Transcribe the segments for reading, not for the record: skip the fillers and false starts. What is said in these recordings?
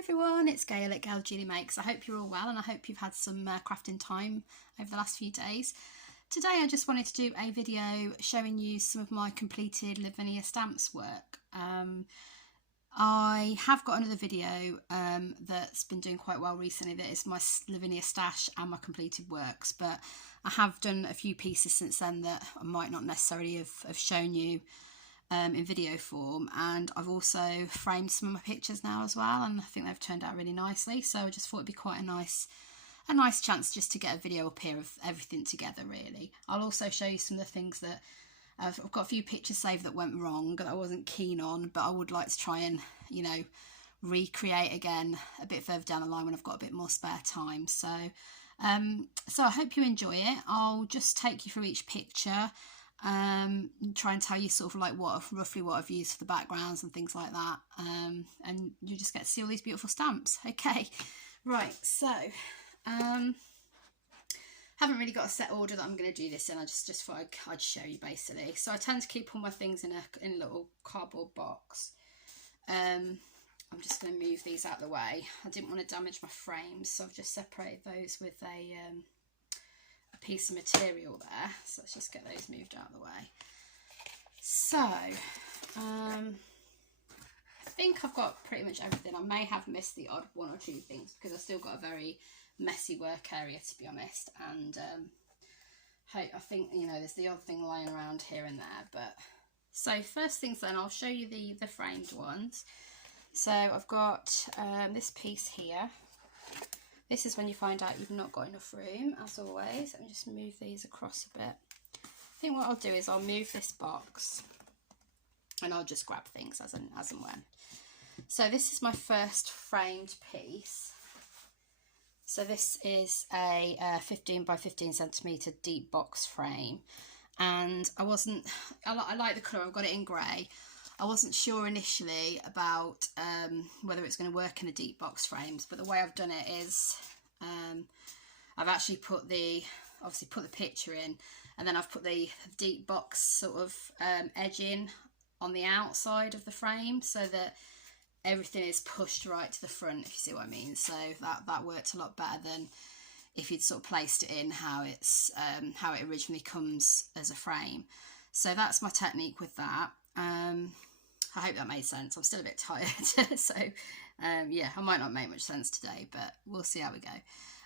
everyone, it's Gail at Gail Julie Makes. I hope you're all well and I hope you've had some crafting time over the last few days. Today I just wanted to do a video showing you some of my completed Lavinia Stamps work. I have got another video that's been doing quite well recently that is my Lavinia stash and my completed works, but I have done a few pieces since then that I might not necessarily have shown you in video form, and I've also framed some of my pictures now as well, and I think they've turned out really nicely, so I just thought it'd be quite a nice chance just to get a video up here of everything together really. I'll also show you some of the things that I've got a few pictures saved that went wrong that I wasn't keen on, but I would like to try and, you know, recreate again a bit further down the line when I've got a bit more spare time. So I hope you enjoy it. I'll just take you through each picture, try and tell you sort of like roughly what I've used for the backgrounds and things like that, and you just get to see all these beautiful stamps. Okay, right, so haven't really got a set order that I'm going to do this in. I just thought I'd show you basically. So I tend to keep all my things in a little cardboard box. I'm just going to move these out of the way. I didn't want to damage my frames, so I've just separated those with a piece of material there. So let's just get those moved out of the way. So I think I've got pretty much everything. I may have missed the odd one or two things because I've still got a very messy work area, to be honest, and I think, you know, there's the odd thing lying around here and there. But so first things then, I'll show you the framed ones. So I've got this piece here. This is when you find out you've not got enough room, as always. Let me just move these across a bit. I think what I'll do is I'll move this box and I'll just grab things as and when. So this is my first framed piece. So this is a 15 by 15 centimetre deep box frame, and I like the colour. I've got it in grey. I wasn't sure initially about whether it's going to work in the deep box frames, but the way I've done it is I've actually put the picture in, and then I've put the deep box sort of edging on the outside of the frame so that everything is pushed right to the front, if you see what I mean. So that worked a lot better than if you'd sort of placed it in how it originally comes as a frame. So that's my technique with that. I hope that made sense. I'm still a bit tired, so yeah, I might not make much sense today, but we'll see how we go.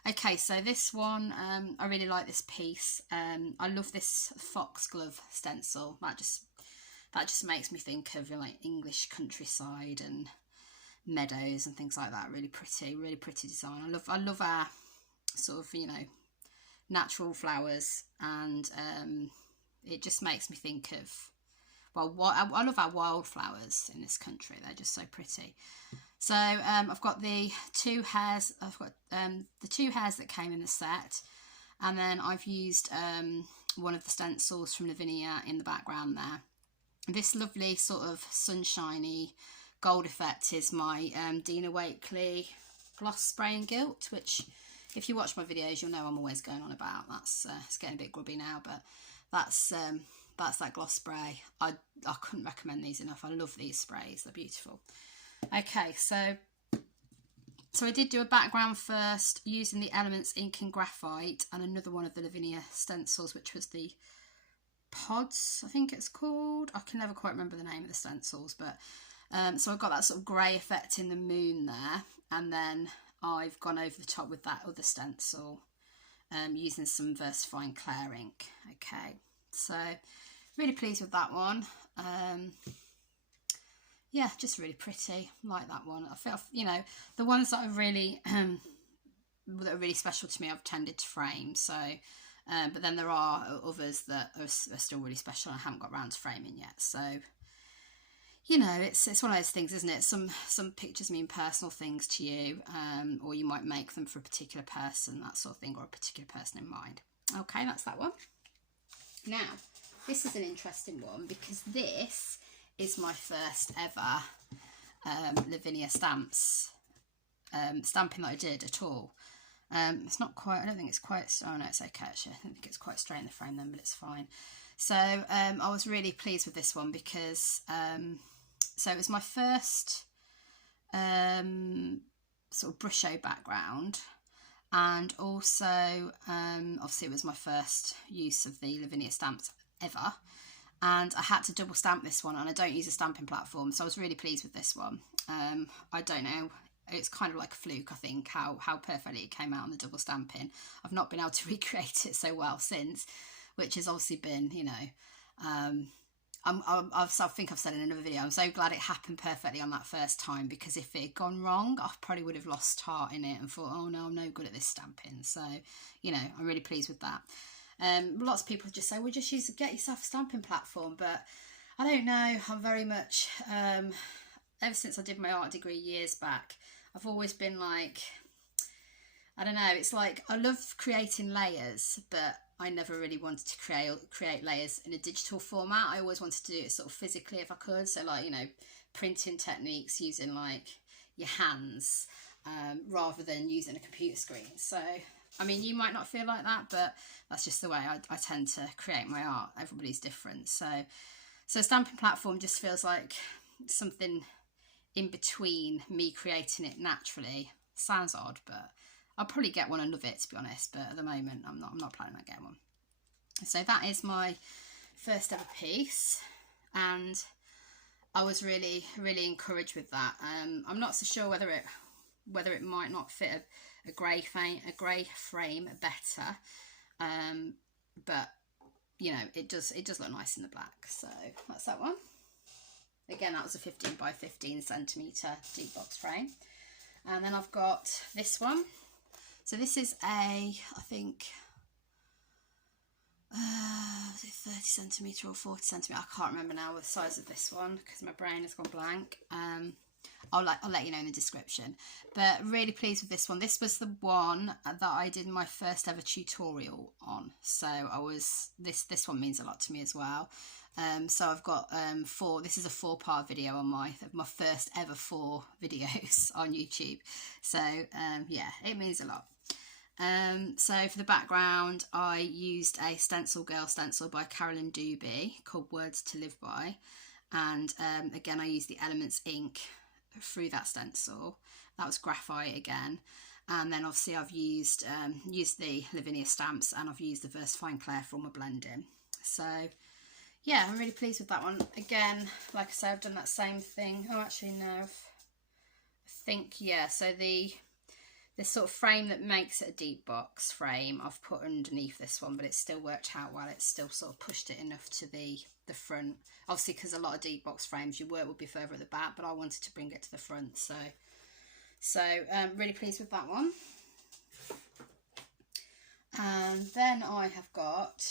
Okay, so this one, I really like this piece. I love this foxglove stencil. That just makes me think of, you know, like English countryside and meadows and things like that. Really pretty design. I love our sort of, you know, natural flowers, and it just makes me think of, well, I love our wildflowers in this country. They're just so pretty. So I've got the two hairs. I've got the two hairs that came in the set, and then I've used one of the stencils from Lavinia in the background there. This lovely sort of sunshiny gold effect is my Dina Wakley gloss spray and gilt, which if you watch my videos you'll know I'm always going on about. That's it's getting a bit grubby now, but that's that gloss spray. I couldn't recommend these enough. I love these sprays, they're beautiful. Okay, so I did do a background first using the Elements ink and graphite and another one of the Lavinia stencils, which was the Pods, I think it's called. I can never quite remember the name of the stencils, but so I've got that sort of grey effect in the moon there, and then I've gone over the top with that other stencil using some Versafine Clair ink. Okay, so really pleased with that one. Yeah, just really pretty. Like that one. I feel, you know, the ones that are really that are really special to me I've tended to frame. So but then there are others that are still really special and I haven't got around to framing yet. So, you know, it's one of those things, isn't it? Some pictures mean personal things to you, or you might make them for a particular person, that sort of thing, or a particular person in mind. Okay, that's that one. Now, this is an interesting one because this is my first ever Lavinia Stamps stamping that I did at all. It's not quite, I don't think it's quite, oh no, it's okay actually, I don't think it's quite straight in the frame then, but it's fine. So I was really pleased with this one because so it was my first sort of brusho background, and also obviously it was my first use of the Lavinia Stamps ever, and I had to double stamp this one, and I don't use a stamping platform, so I was really pleased with this one. I don't know, it's kind of like a fluke, I think, how perfectly it came out on the double stamping. I've not been able to recreate it so well since, which has obviously been, you know, I think I've said in another video, I'm so glad it happened perfectly on that first time, because if it had gone wrong, I probably would have lost heart in it and thought, oh no, I'm no good at this stamping. So, you know, I'm really pleased with that. Lots of people just say, well, just get yourself a stamping platform, but I don't know. I'm very much, ever since I did my art degree years back, I've always been like, I don't know, it's like I love creating layers, but I never really wanted to create layers in a digital format. I always wanted to do it sort of physically if I could. So like, you know, printing techniques using like your hands rather than using a computer screen. So, I mean, you might not feel like that, but that's just the way I tend to create my art. Everybody's different. So stamping platform just feels like something in between me creating it naturally. Sounds odd, but I'll probably get one and love it, to be honest, but at the moment I'm not planning on getting one. So that is my first ever piece, and I was really encouraged with that. I'm not so sure whether it might not fit a grey frame better, but you know, it does look nice in the black. So that's that one. Again, that was a 15 by 15 centimetre deep box frame. And then I've got this one. So this is I think, is it 30 centimetre or 40 centimetre? I can't remember now the size of this one because my brain has gone blank. I'll let you know in the description. But really pleased with this one. This was the one that I did my first ever tutorial on. So this one means a lot to me as well. So I've got this is a 4-part video on my first ever 4 videos on YouTube. So yeah, it means a lot. So for the background, I used a Gail stencil by Carolyn Doobie called Words to Live By, and again I used the Elements ink through that stencil. That was graphite again, and then obviously I've used the Lavinia Stamps, and I've used the VersaFine Clair for all my blending. So yeah, I'm really pleased with that one. Again, like I say, I've done that same thing. Oh, actually no, I think, yeah, so this sort of frame that makes it a deep box frame, I've put underneath this one, but it still worked out well. It's still sort of pushed it enough to the front. Obviously, because a lot of deep box frames, your work would be further at the back, but I wanted to bring it to the front. So really pleased with that one. And then I have got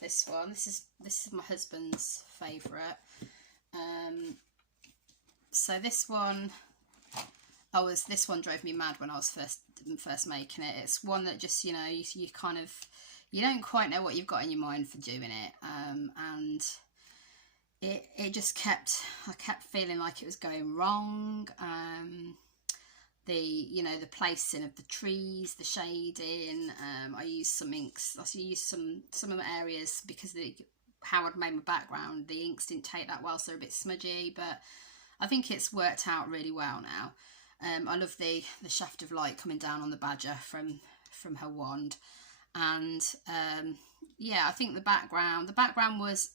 this one. This is my husband's favourite. So this one drove me mad when I was first making it. It's one that just, you know, you kind of, you don't quite know what you've got in your mind for doing it, and it just I kept feeling like it was going wrong. The placing of the trees, the shading. I used some inks. I used some of the areas because how I'd made my background, the inks didn't take that well, so they're a bit smudgy. But I think it's worked out really well now. I love the shaft of light coming down on the badger from her wand, and yeah, I think the background was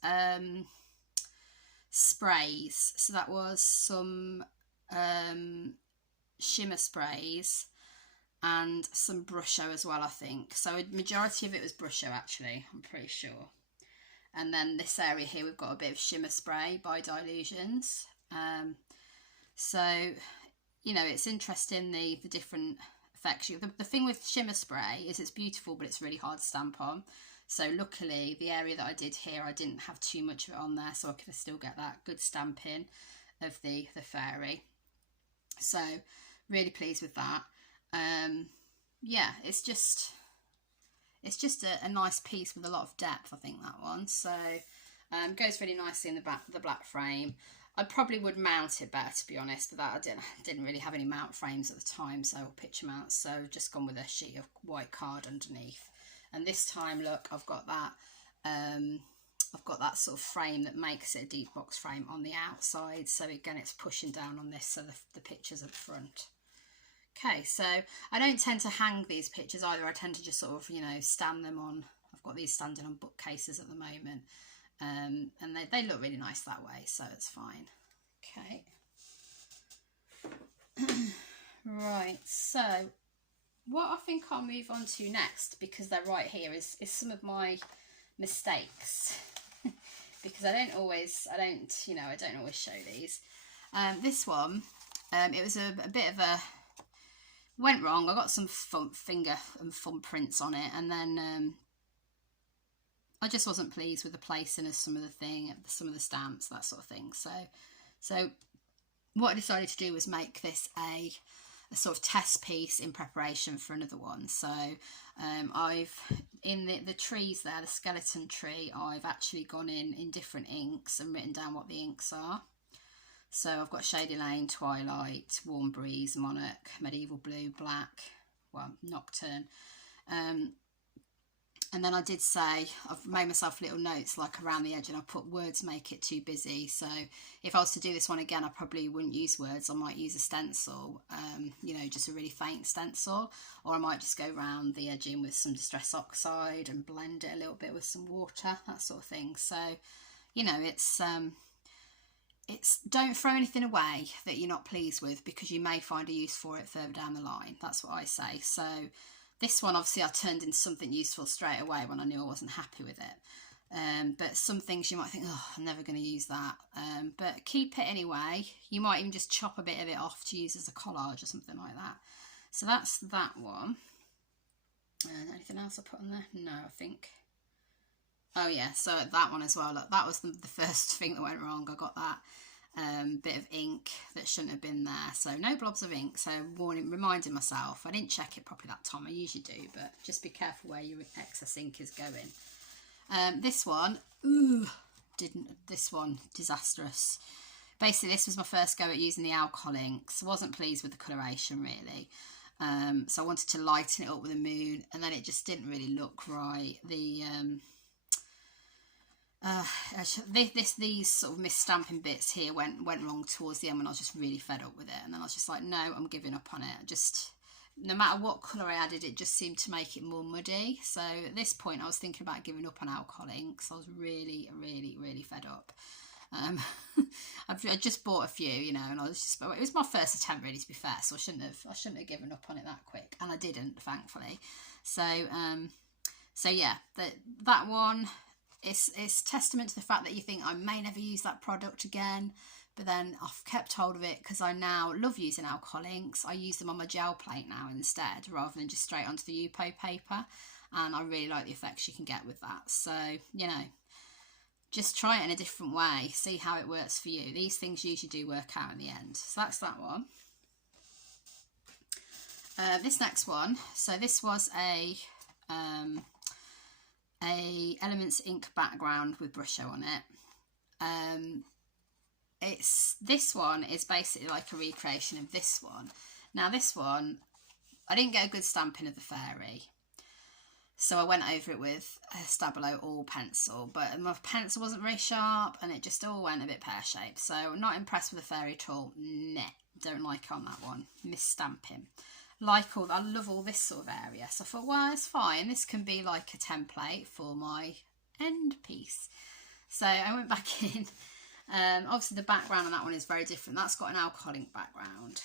sprays. So that was some shimmer sprays and some brusho as well, I think. So a majority of it was brusho, actually, I'm pretty sure. And then this area here, we've got a bit of shimmer spray by Dilutions. So, you know, it's interesting the different effects. The thing with shimmer spray is it's beautiful, but it's really hard to stamp on. So luckily, the area that I did here, I didn't have too much of it on there, so I could still get that good stamping of the fairy. So really pleased with that. Yeah, it's just a nice piece with a lot of depth, I think, that one. So goes really nicely in the black frame. I probably would mount it better, to be honest, but that I didn't really have any mount frames at the time, so picture mounts. So I've just gone with a sheet of white card underneath. And this time, look, I've got that sort of frame that makes it a deep box frame on the outside. So again, it's pushing down on this, so the picture's up front. Okay, so I don't tend to hang these pictures either. I tend to just sort of, you know, stand them on. I've got these standing on bookcases at the moment, and they look really nice that way, so it's fine. Okay. Right, so what I think I'll move on to next, because they're right here, is some of my mistakes. Because I don't always show these. This one, it was a bit of a, went wrong. I got some finger and thumb prints on it, and then I just wasn't pleased with the placing of some of the stamps, that sort of thing. So what I decided to do was make this a sort of test piece in preparation for another one. So I've, in the trees there, the skeleton tree, I've actually gone in different inks and written down what the inks are. So I've got Shady Lane, Twilight, Warm Breeze, Monarch, Medieval Blue, Black, well, Nocturne. And then I did say, I've made myself little notes like around the edge, and I put words make it too busy. So if I was to do this one again, I probably wouldn't use words. I might use a stencil, you know, just a really faint stencil, or I might just go around the edging with some Distress Oxide and blend it a little bit with some water, that sort of thing. So, you know, it's don't throw anything away that you're not pleased with, because you may find a use for it further down the line. That's what I say. So this one, obviously, I turned into something useful straight away when I knew I wasn't happy with it. But some things you might think, oh, I'm never going to use that. But keep it anyway. You might even just chop a bit of it off to use as a collage or something like that. So that's that one. Anything else I put on there? No, I think. Oh yeah, so that one as well. Look, that was the first thing that went wrong. I got that bit of ink that shouldn't have been there. So no blobs of ink. So reminding myself. I didn't check it properly that time. I usually do, but just be careful where your excess ink is going. This one, this one, disastrous. Basically, this was my first go at using the alcohol inks. I wasn't pleased with the coloration really. So I wanted to lighten it up with a moon, and then it just didn't really look right. These sort of misstamping bits here went wrong towards the end when I was just really fed up with it, and then I was just like, no, I'm giving up on it. Just no matter what colour I added, it just seemed to make it more muddy. So at this point I was thinking about giving up on alcohol inks. I was really fed up. I just bought a few, you know, and it was my first attempt really, to be fair, so I shouldn't have given up on it that quick, and I didn't, thankfully. So yeah, that one, it's testament to the fact that you think I may never use that product again, but then I've kept hold of it because I now love using alcohol inks. I use them on my gel plate now instead, rather than just straight onto the Yupo paper, and I really like the effects you can get with that. So, you know, just try it in a different way, see how it works for you. These things usually do work out in the end. So that's that one. This next one, so this was a Elements ink background with Brusho on it. This one is basically like a recreation of this one. Now this one, I didn't get a good stamping of the fairy, so I went over it with a Stabilo all pencil, but my pencil wasn't very sharp and it just all went a bit pear-shaped. So I'm not impressed with the fairy at all. Nah, don't like it on that one. Misstamping. I love all this sort of area. So I thought, well, it's fine. This can be like a template for my end piece. So I went back in. Obviously the background on that one is very different. That's got an alcohol ink background,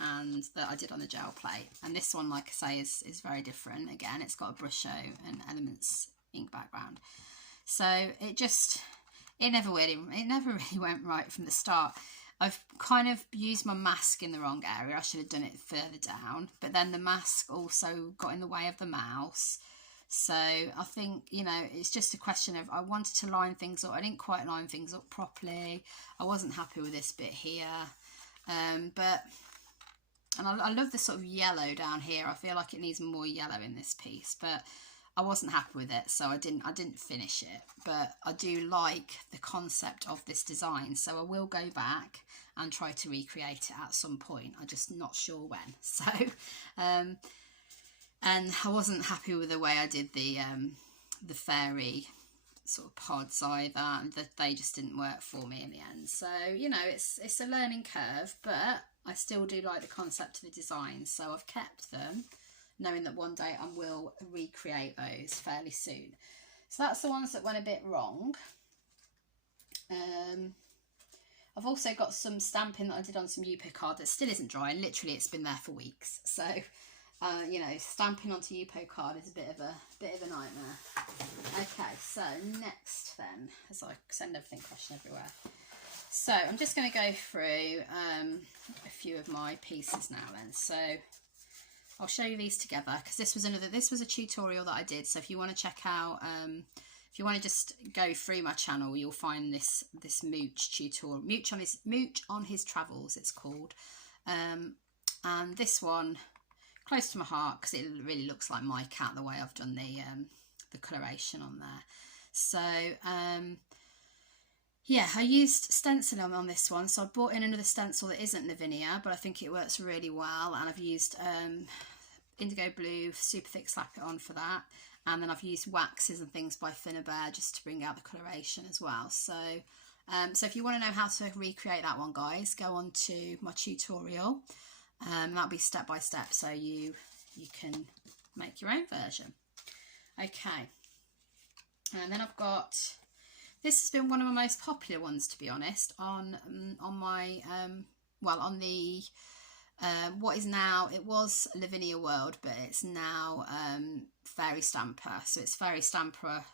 and that I did on the gel plate. And this one, like I say, is very different. Again, it's got a Brusho and Elements ink background. So it never really went right from the start. I've kind of used my mask in the wrong area. I should have done it further down, but then the mask also got in the way of the mouse. So I think, you know, it's just a question of, I wanted to line things up. I didn't quite line things up properly. I wasn't happy with this bit here. And I love the sort of yellow down here. I feel like it needs more yellow in this piece, but I wasn't happy with it, so I didn't finish it. But I do like the concept of this design, so I will go back and try to recreate it at some point. I'm just not sure when. So, and I wasn't happy with the way I did the fairy sort of pods either, and that they just didn't work for me in the end. So, you know, it's a learning curve, but I still do like the concept of the design, so I've kept them, knowing that one day I will recreate those fairly soon. So that's the ones that went a bit wrong. I've also got some stamping that I did on some Yupo card that still isn't dry, and literally it's been there for weeks. So, you know, stamping onto Yupo card is a bit of a nightmare. Okay, so next then, as I send everything crashing everywhere. So I'm just going to go through a few of my pieces now then. So I'll show you these together, because this was a tutorial that I did. So if you want to check out, if you want to just go through my channel, you'll find this Mooch tutorial, Mooch on his travels, it's called. And this one, close to my heart, because it really looks like my cat, the way I've done the coloration on there. So yeah, I used stenciling on this one, so I brought in another stencil that isn't Lavinia, but I think it works really well, and I've used indigo blue super thick slap it on for that, and then I've used waxes and things by Finnabair just to bring out the coloration as well. So so if you want to know how to recreate that one, guys, go on to my tutorial, that'll be step by step, so you can make your own version. Okay, and then I've got, this has been one of my most popular ones, to be honest, on my well, on the what is now, it was Lavinia World, but it's now Fairy Stamper. So it's Fairy Stamper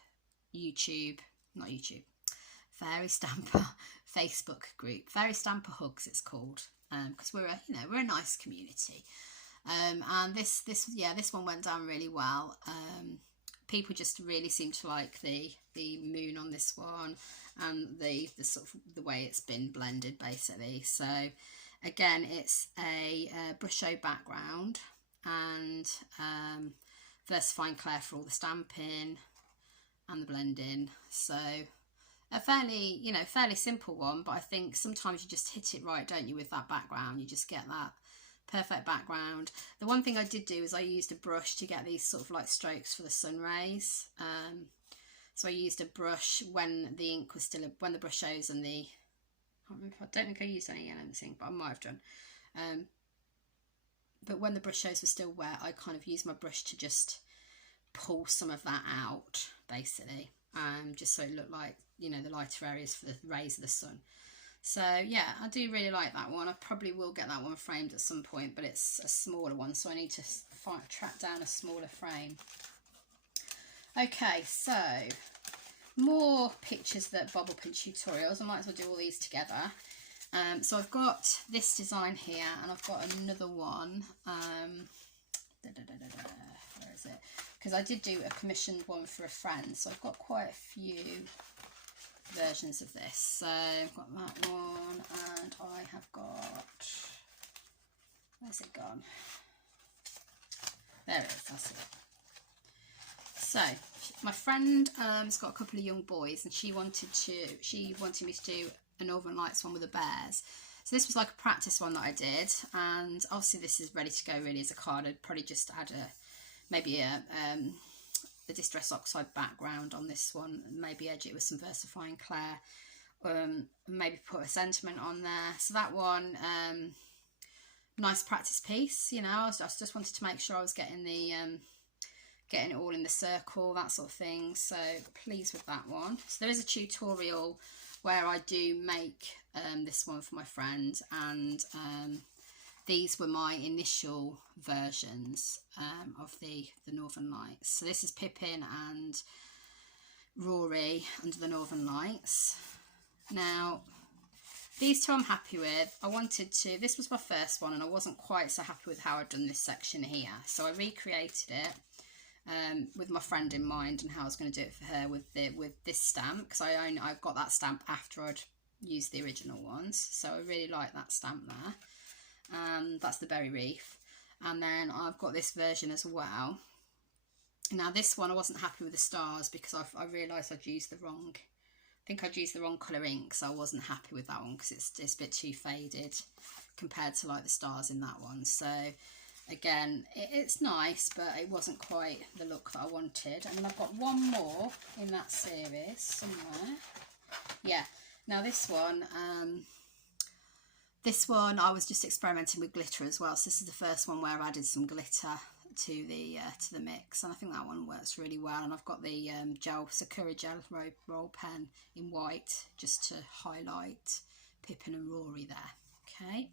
Fairy Stamper Facebook group, Fairy Stamper Hugs it's called, because we're a nice community. And this one went down really well. People just really seem to like the moon on this one, and the sort of the way it's been blended basically. So again, it's a Brusho background, and VersaFine Claire for all the stamping and the blending. So a fairly simple one, but I think sometimes you just hit it right, don't you, with that background? You just get that perfect background. The one thing I did do is I used a brush to get these sort of like strokes for the sun rays. So I used a brush when the ink was still, when the Brushos and the, I don't think I used any yellow ink, but I might have done. But when the Brushos were still wet, I kind of used my brush to just pull some of that out, basically, just so it looked like, you know, the lighter areas for the rays of the sun. So yeah, I do really like that one. I probably will get that one framed at some point, but it's a smaller one, so I need to track down a smaller frame. Okay, so more pictures that bobble pin tutorials. I might as well do all these together. So I've got this design here, and I've got another one. Where is it? Because I did do a commissioned one for a friend, so I've got quite a few versions of this. So I've got that one, and I have got, where's it gone? There it is, that's it. So my friend has got a couple of young boys, and she wanted me to do a Northern Lights one with the bears. So this was like a practice one that I did, and obviously this is ready to go really as a card. I'd probably just add maybe a Distress Oxide background on this one, maybe edge it with some VersaFine Claire, maybe put a sentiment on there. So that one, nice practice piece, you know. I just wanted to make sure I was getting the getting it all in the circle, that sort of thing. So pleased with that one. So there is a tutorial where I do make this one for my friend, and these were my initial versions of the Northern Lights. So this is Pippin and Rory under the Northern Lights. Now, these two I'm happy with. I wanted to, this was my first one, and I wasn't quite so happy with how I'd done this section here. So I recreated it with my friend in mind, and how I was going to do it for her with this stamp, because I got that stamp after I'd used the original ones. So I really like that stamp there. That's the Berry Reef, and then I've got this version as well. Now this one I wasn't happy with the stars, because I realised I'd used the wrong, I think I'd used the wrong colour ink, so I wasn't happy with that one, because it's a bit too faded compared to like the stars in that one. So again, it's nice, but it wasn't quite the look that I wanted. And then I've got one more in that series somewhere. Yeah, now this one, This one I was just experimenting with glitter as well, so this is the first one where I've added some glitter to the mix, and I think that one works really well. And I've got the Sakura gel roll pen in white just to highlight Pippin and Rory there. Okay,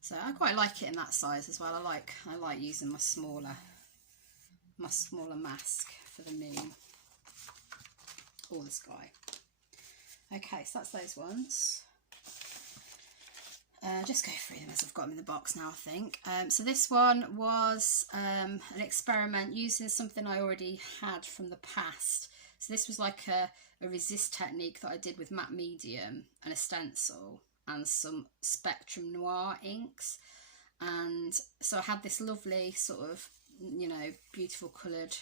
so I quite like it in that size as well. I like using my smaller mask for the moon or the sky. Okay, so that's those ones. Just go through them as I've got them in the box now, I think. So this one was an experiment using something I already had from the past. So this was like a resist technique that I did with matte medium and a stencil and some Spectrum Noir inks. And so I had this lovely sort of, you know, beautiful coloured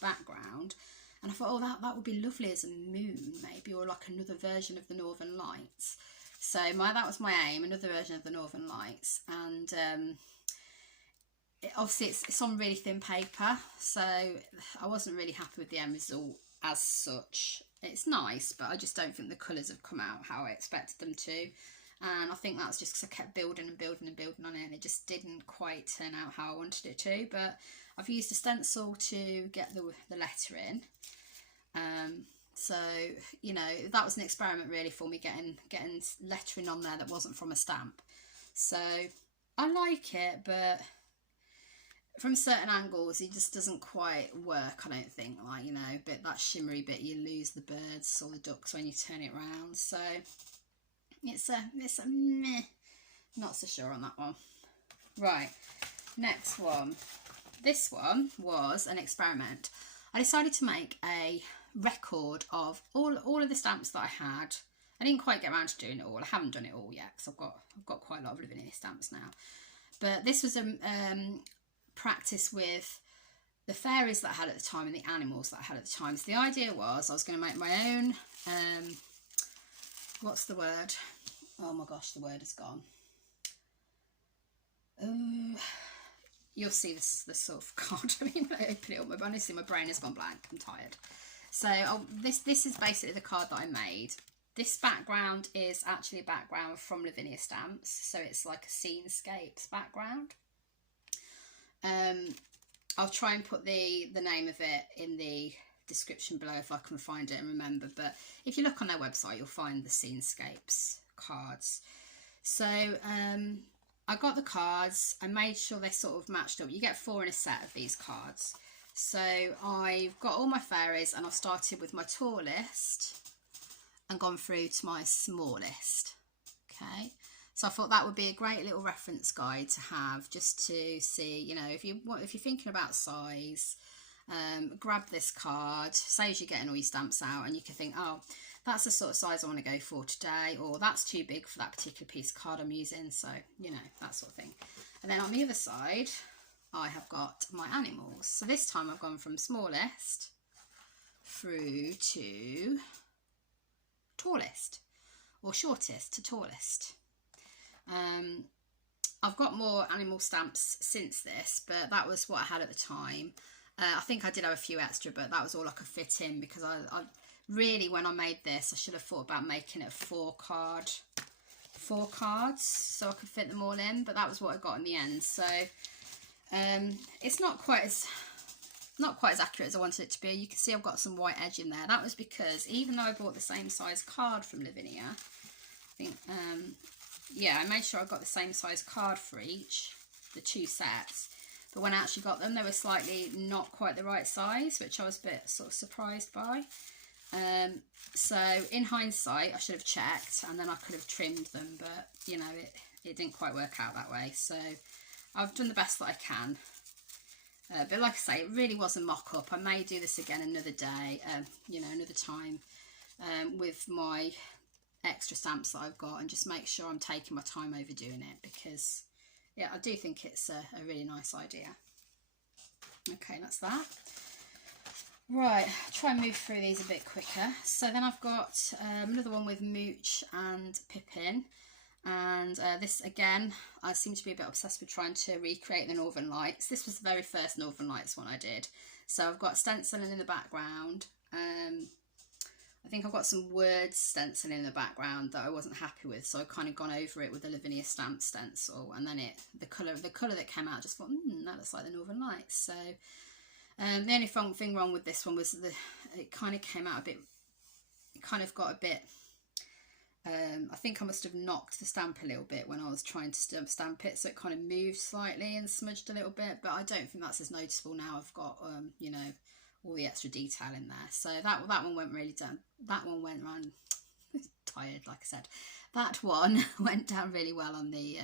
background. And I thought, oh, that would be lovely as a moon maybe, or like another version of the Northern Lights. So that was my aim, another version of the Northern Lights. And obviously it's on really thin paper, so I wasn't really happy with the end result as such. It's nice, but I just don't think the colours have come out how I expected them to. And I think that's just because I kept building and building and building on it, and it just didn't quite turn out how I wanted it to. But I've used a stencil to get the letter in. So, you know, that was an experiment really for me, getting lettering on there that wasn't from a stamp. So I like it, but from certain angles it just doesn't quite work, I don't think. Like, you know, but that shimmery bit, you lose the birds or the ducks when you turn it round. So it's a meh, not so sure on that one. Right, next one. This one was an experiment. I decided to make a record of all of the stamps that I had. I didn't quite get around to doing it all. I haven't done it all yet because I've got quite a lot of Lavinia stamps now. But this was a practice with the fairies that I had at the time and the animals that I had at the time. So the idea was I was going to make my own, what's the word? Oh my gosh, the word is gone. Oh, you'll see this sort of card. I mean, when I open it up, honestly, my brain has gone blank. I'm tired. So this is basically the card that I made. This background is actually a background from Lavinia Stamps, so it's like a scenescapes background. I'll try and put the name of it in the description below if I can find it and remember, but if you look on their website you'll find the scenescapes cards. So I got the cards, I made sure they sort of matched up. You get 4 in a set of these cards. So I've got all my fairies and I've started with my tallest and gone through to my smallest. Okay, so I thought that would be a great little reference guide to have, just to see, you know, if you're thinking about size, grab this card, say as you're getting all your stamps out, and you can think, oh, that's the sort of size I want to go for today, or that's too big for that particular piece of card I'm using. So, you know, that sort of thing. And then on the other side I have got my animals. So this time I've gone from smallest through to tallest, or shortest to tallest. I've got more animal stamps since this, but that was what I had at the time. I think I did have a few extra, but that was all I could fit in, because I really, when I made this, I should have thought about making it 4 cards so I could fit them all in, but that was what I got in the end. So it's not quite as accurate as I wanted it to be. You can see I've got some white edge in there. That was because even though I bought the same size card from Lavinia, I think, yeah, I made sure I got the same size card for each, the 2 sets. But when I actually got them, they were slightly not quite the right size, which I was a bit sort of surprised by. So in hindsight, I should have checked, and then I could have trimmed them, but you know, it didn't quite work out that way. So I've done the best that I can. But like I say, it really was a mock-up. I may do this again another day, you know, another time, with my extra stamps that I've got, and just make sure I'm taking my time over doing it, because yeah, I do think it's a really nice idea. Okay, that's that. Right, I'll try and move through these a bit quicker. So then I've got another one with Mooch and Pippin. And this, again, I seem to be a bit obsessed with trying to recreate the Northern Lights. This was the very first Northern Lights one I did. So I've got stenciling in the background. I think I've got some words stenciling in the background that I wasn't happy with, so I've kind of gone over it with the Lavinia Stamps stencil, and then the colour that came out, I just thought, that looks like the Northern Lights. So the only thing wrong with this one was it kind of came out a bit, it kind of got a bit, I think I must have knocked the stamp a little bit when I was trying to stamp it, so it kind of moved slightly and smudged a little bit, but I don't think that's as noticeable now I've got, you know, all the extra detail in there. So that one went really down. That one went round, tired, like I said. That one went down really well on the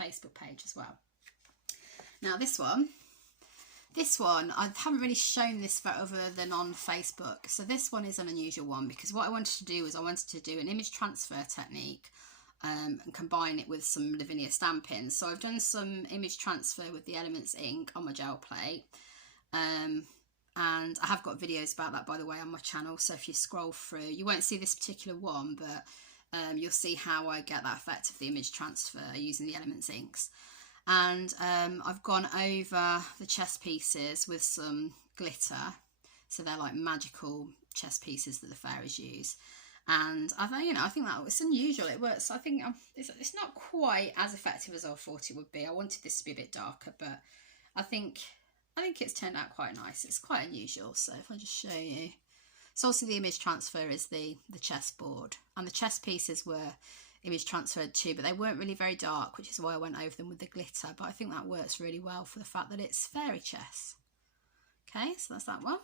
Facebook page as well. Now this one, I haven't really shown this for other than on Facebook. So this one is an unusual one because what I wanted to do was I wanted to do an image transfer technique and combine it with some Lavinia stamping. So I've done some image transfer with the Elements ink on my gel plate. And I have got videos about that, by the way, on my channel. So if you scroll through, you won't see this particular one, but you'll see how I get that effect of the image transfer using the Elements inks. And I've gone over the chess pieces with some glitter. So they're like magical chess pieces that the fairies use. And I think that it's unusual. It works. I think it's not quite as effective as I thought it would be. I wanted this to be a bit darker, but I think it's turned out quite nice. It's quite unusual. So if I just show you. So also the image transfer is the chessboard. And the chess pieces were image transferred too, but they weren't really very dark, which is why I went over them with the glitter. But I think that works really well for the fact that it's fairy chess. Okay, so that's that one.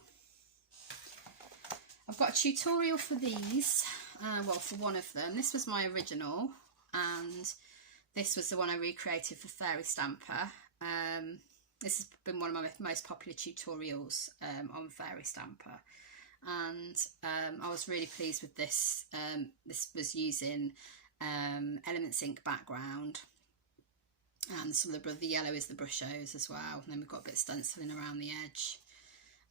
I've got a tutorial for these. Well, for one of them. This was my original. And this was the one I recreated for Fairy Stamper. This has been one of my most popular tutorials on Fairy Stamper, and I was really pleased with this. This was using Elements ink background, and some of the yellow is the brush O's as well, and then we've got a bit of stenciling around the edge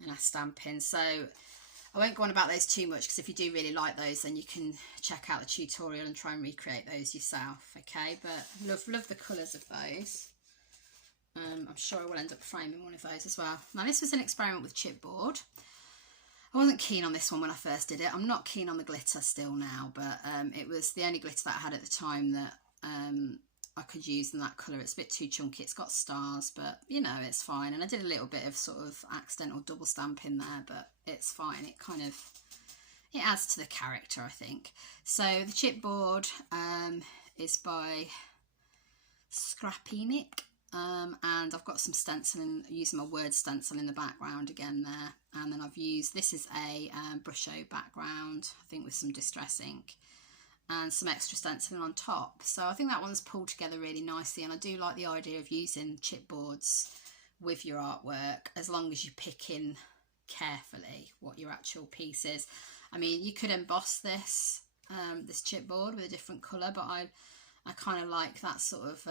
and our stamping. So I won't go on about those too much, because if you do really like those, then you can check out the tutorial and try and recreate those yourself. Okay, but love the colours of those. I'm sure I will end up framing one of those as well. Now this was an experiment with chipboard. I wasn't keen on this one when I first did it. I'm not keen on the glitter still now, but it was the only glitter that I had at the time that I could use in that colour. It's a bit too chunky. It's got stars, but you know, it's fine. And I did a little bit of sort of accidental double stamp in there, but it's fine. It adds to the character, I think. So the chipboard is by Scrappy Nick. And I've got some stenciling, using my word stencil in the background again there, and then I've used, this is a brush O background, I think with some distress ink and some extra stenciling on top. So I think that one's pulled together really nicely, and I do like the idea of using chipboards with your artwork, as long as you pick in carefully what your actual piece is. I mean, you could emboss this this chipboard with a different colour, but I kind of like that sort of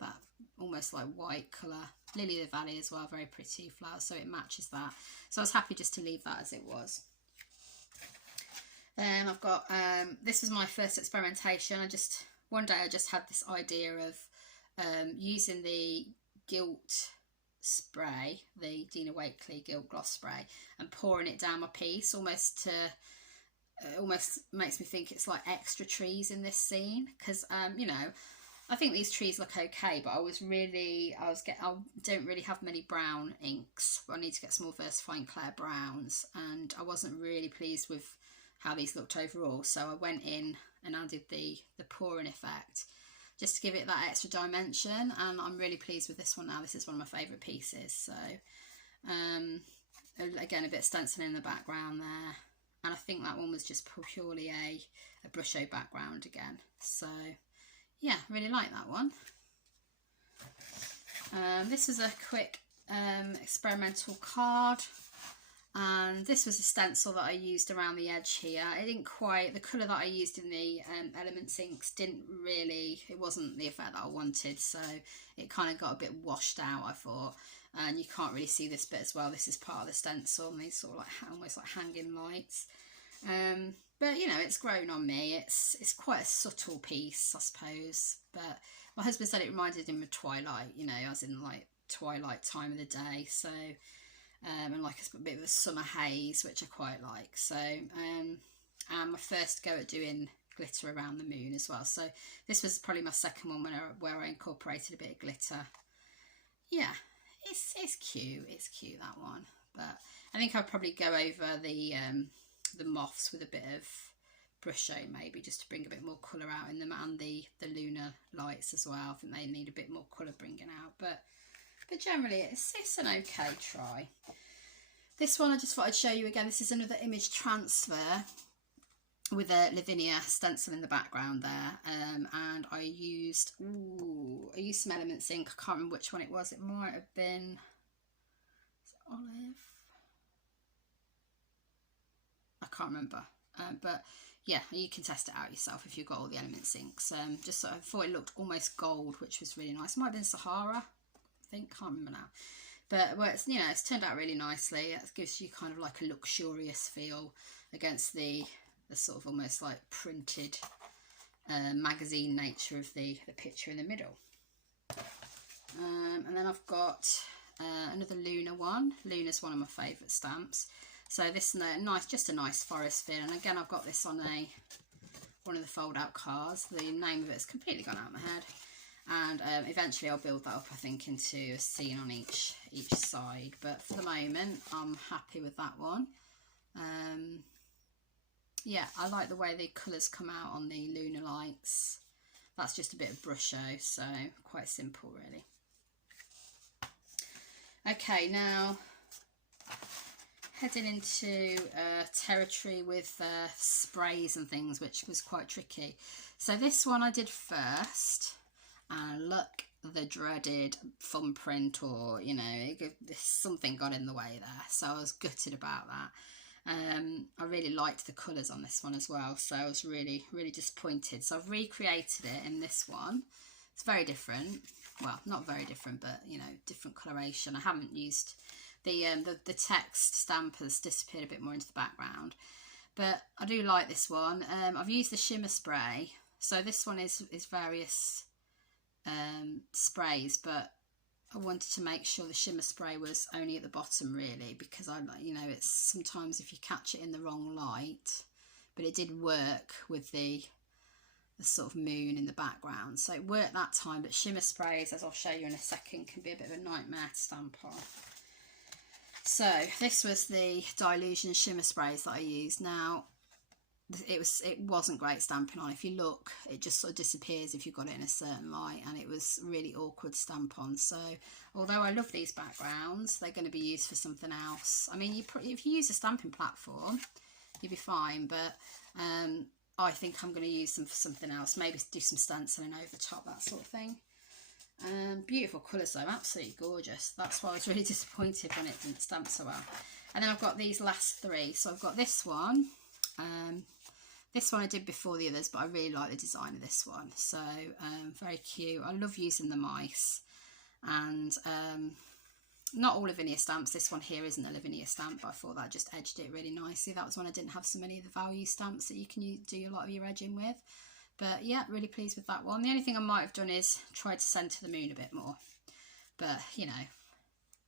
that almost like white colour. Lily of the Valley as well, very pretty flower, so it matches that. So I was happy just to leave that as it was. Then I've got, this was my first experimentation. One day I just had this idea of using the gilt spray, the Dina Wakley gilt gloss spray, and pouring it down my piece, almost makes me think it's like extra trees in this scene, because you know, I think these trees look okay, but I don't really have many brown inks, but I need to get some more Versafine Claire browns, and I wasn't really pleased with how these looked overall, so I went in and added the pouring effect just to give it that extra dimension, and I'm really pleased with this one now. This is one of my favourite pieces. So again, a bit of stenciling in the background there, and I think that one was just purely a brush O background again. So yeah, really like that one. This was a quick experimental card, and this was a stencil that I used around the edge here. It didn't quite, the colour that I used in the Elements inks it wasn't the effect that I wanted, so it kind of got a bit washed out, I thought. And you can't really see this bit as well. This is part of the stencil, and these sort of like almost like hanging lights. But you know, it's grown on me. It's quite a subtle piece, I suppose. But my husband said it reminded him of Twilight, you know, as in like twilight time of the day. So and like a bit of a summer haze, which I quite like. So and my first go at doing glitter around the moon as well. So this was probably my second one where I incorporated a bit of glitter. Yeah, it's cute. It's cute, that one. But I think I'll probably go over the moths with a bit of brushing, maybe, just to bring a bit more colour out in them, and the lunar lights as well. I think they need a bit more colour bringing out, but generally it's an okay try. This one I just thought I'd show you again. This is another image transfer with a Lavinia stencil in the background there, and I used some Elements ink. I can't remember which one it was. It might have been, is it olive? I can't remember, but yeah, you can test it out yourself if you've got all the Elements inks. Just I thought it looked almost gold, which was really nice. It might have been Sahara, I think, can't remember now. But well, it's, you know, it's turned out really nicely. It gives you kind of like a luxurious feel against the sort of almost like printed magazine nature of the picture in the middle. And then I've got another Luna one. Luna's one of my favourite stamps. So this is nice, just a nice forest feel. And again, I've got this on one of the fold out cards. The name of it has completely gone out of my head. And eventually I'll build that up, I think, into a scene on each side. But for the moment, I'm happy with that one. Yeah, I like the way the colours come out on the lunar lights. That's just a bit of brush show, so quite simple really. Okay, now heading into territory with sprays and things, which was quite tricky. So this one I did first, and look, the dreaded thumbprint, or you know, something got in the way there, so I was gutted about that. I really liked the colours on this one as well, so I was really disappointed. So I've recreated it in this one. It's very different, well, not very different, but you know, different coloration. I haven't used the text stamp, has disappeared a bit more into the background, but I do like this one. I've used the Shimmer Spray, so this one is various sprays, but I wanted to make sure the Shimmer Spray was only at the bottom really, because I, you know, it's sometimes if you catch it in the wrong light, but it did work with the sort of moon in the background, so it worked that time. But Shimmer Sprays, as I'll show you in a second, can be a bit of a nightmare to stamp on. So this was the Dilution Shimmer Sprays that I used. Now it wasn't great stamping on. If you look, it just sort of disappears if you've got it in a certain light, and it was really awkward to stamp on. So although I love these backgrounds, they're going to be used for something else. I mean, if you use a stamping platform, you'll be fine, but I think I'm going to use them for something else, maybe do some stenciling over top, that sort of thing. Beautiful colours though, absolutely gorgeous. That's why I was really disappointed when it didn't stamp so well. And then I've got these last three. So I've got this one. This one I did before the others, but I really like the design of this one. So very cute. I love using the mice. And not all Lavinia stamps. This one here isn't a Lavinia stamp, but I thought that just edged it really nicely. That was when I didn't have so many of the value stamps that you can do a lot of your edging with. But yeah, really pleased with that one. The only thing I might have done is try to centre the moon a bit more. But, you know,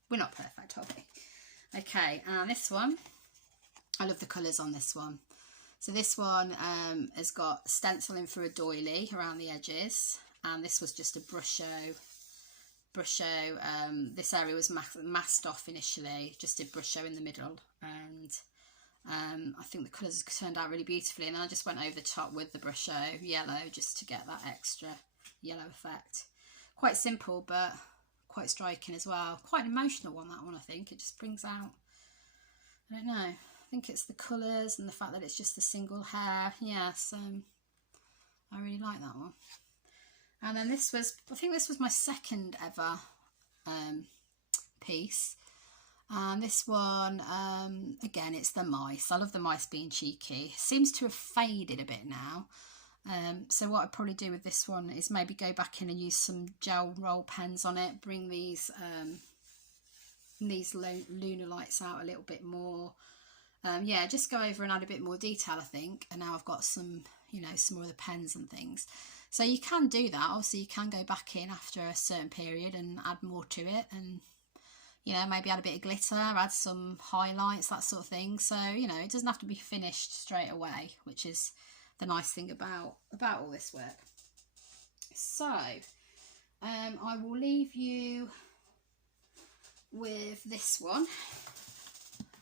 we're not perfect, are we? Okay, and this one, I love the colours on this one. So this one has got stenciling for a doily around the edges. And this was just a brush show. This area was masked off initially, just did brush show in the middle. And I think the colours turned out really beautifully, and then I just went over the top with the brush yellow just to get that extra yellow effect. Quite simple, but quite striking as well. Quite an emotional one, that one, I think. It just brings out, I don't know, I think it's the colours and the fact that it's just a single hair. Yes, I really like that one. And then this was, I think this was my second ever piece. And this one, again, it's the mice. I love the mice being cheeky. Seems to have faded a bit now. So what I'd probably do with this one is maybe go back in and use some gel roll pens on it. Bring these lunar lights out a little bit more. Yeah, just go over and add a bit more detail, I think. And now I've got some, you know, some more of the pens and things. So you can do that. Obviously, you can go back in after a certain period and add more to it and you know, maybe add a bit of glitter, add some highlights, that sort of thing. So, you know, it doesn't have to be finished straight away, which is the nice thing about all this work. So I will leave you with this one.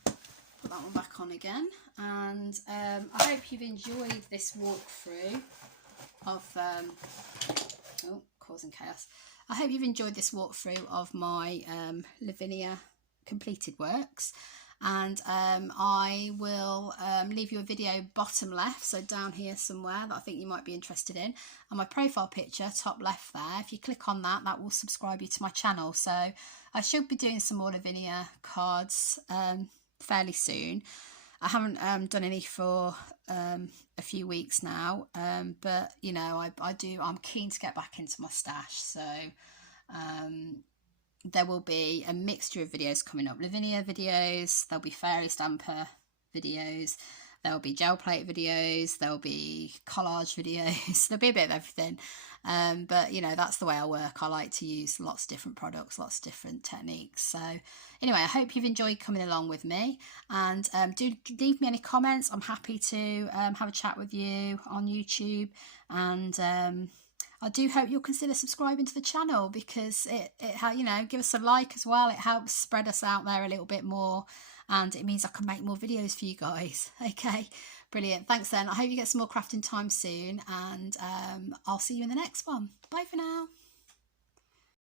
Put that one back on again, and I hope you've enjoyed this walkthrough of oh, causing chaos. I hope you've enjoyed this walkthrough of my Lavinia completed works, and I will leave you a video bottom left, so down here somewhere, that I think you might be interested in, and my profile picture top left there. If you click on that, that will subscribe you to my channel. So I should be doing some more Lavinia cards fairly soon. I haven't done any for a few weeks now, but you know, I'm keen to get back into my stash. So there will be a mixture of videos coming up. Lavinia videos, there'll be fairy stamper videos, there'll be gel plate videos, there'll be collage videos, there'll be a bit of everything. But you know, that's the way I work. I like to use lots of different products, lots of different techniques. So anyway, I hope you've enjoyed coming along with me, and do leave me any comments. I'm happy to have a chat with you on YouTube, and I do hope you'll consider subscribing to the channel, because it you know, give us a like as well. It helps spread us out there a little bit more, and it means I can make more videos for you guys. Okay, brilliant. Thanks then. I hope you get some more crafting time soon, and I'll see you in the next one. Bye for now.